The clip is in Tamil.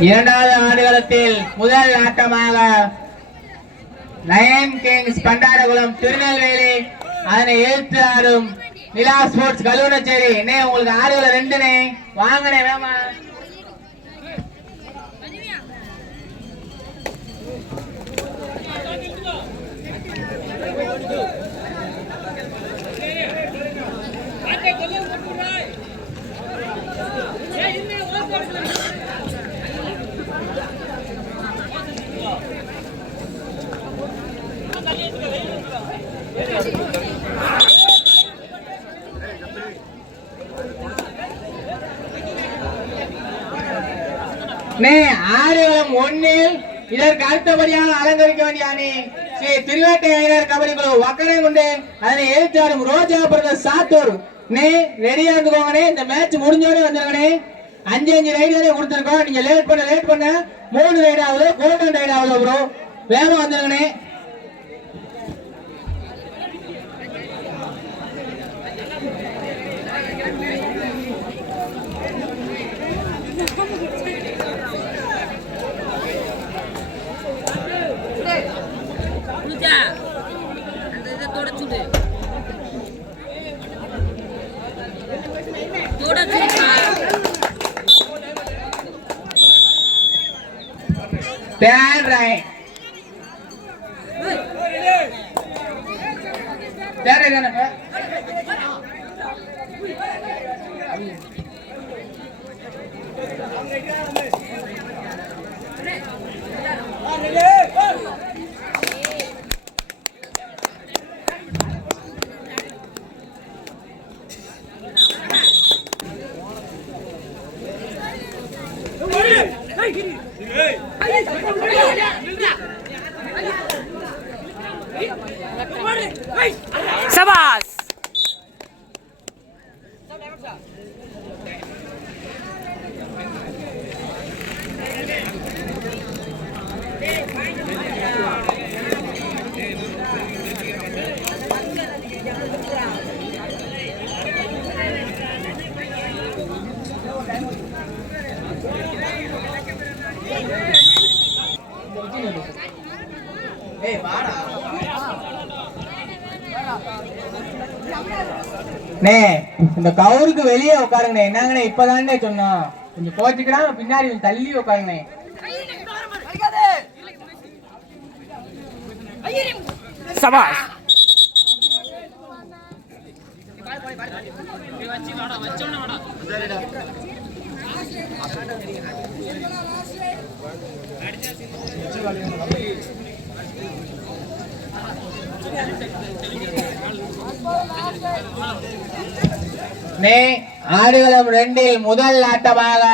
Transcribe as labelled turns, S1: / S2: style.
S1: இரண்டாவது ஆடுகளத்தில் முதல் ஆட்டமாக லயன் கிங்ஸ் பண்டாரகுளம் திருநெல்வேலி அதனை எதிர்த்து ஆடும் நிலா ஸ்போர்ட்ஸ் கல்லூரச்சேரி என்ன உங்களுக்கு ஆடுகளை ரெண்டுனே. வாங்கினேன் வேமா. நே ஆடுகளம் ஒன்னில் இதற்கு அடுத்தபடியாக அலங்கரிக்க வேண்டிய அணி ஸ்ரீ திருவேட்டையர் கபடி குழு வக்கனை கொண்டு அதனை எதிர்த்து ரோஜா பிரதர் சாத்தூர் நீ ரெடியா இருந்துக்கோங்கண்ணே இந்த மேட்ச் முடிஞ்சோடனே வந்துருங்கண்ணே அஞ்சு அஞ்சு ரைடு வரை கொடுத்துருக்கோம் நீங்க லேட் பண்ண லேட் பண்ண மூணு ரைடு ஆகுது கோல்டன் ரைடு ஆகுது ப்ரோ வேகமா வந்துருங்கண்ணே
S2: அந்த இதை தொடச்சுடு Bad
S1: right. Better than a bet.
S2: Come
S1: on in! சபா நே இந்த கவுருக்கு வெளியே உட்காருங்கண்ணே. என்னங்கண்ணே இப்பதானே சொன்னோம். கொஞ்சம் கோச்சுக்கிறாம பின்னாடி தள்ளி உட்காருங்கண்ணே.
S2: சபாஸ்
S1: நே ஆடுகளம் ரெண்டில் முதல் ஆட்டமாக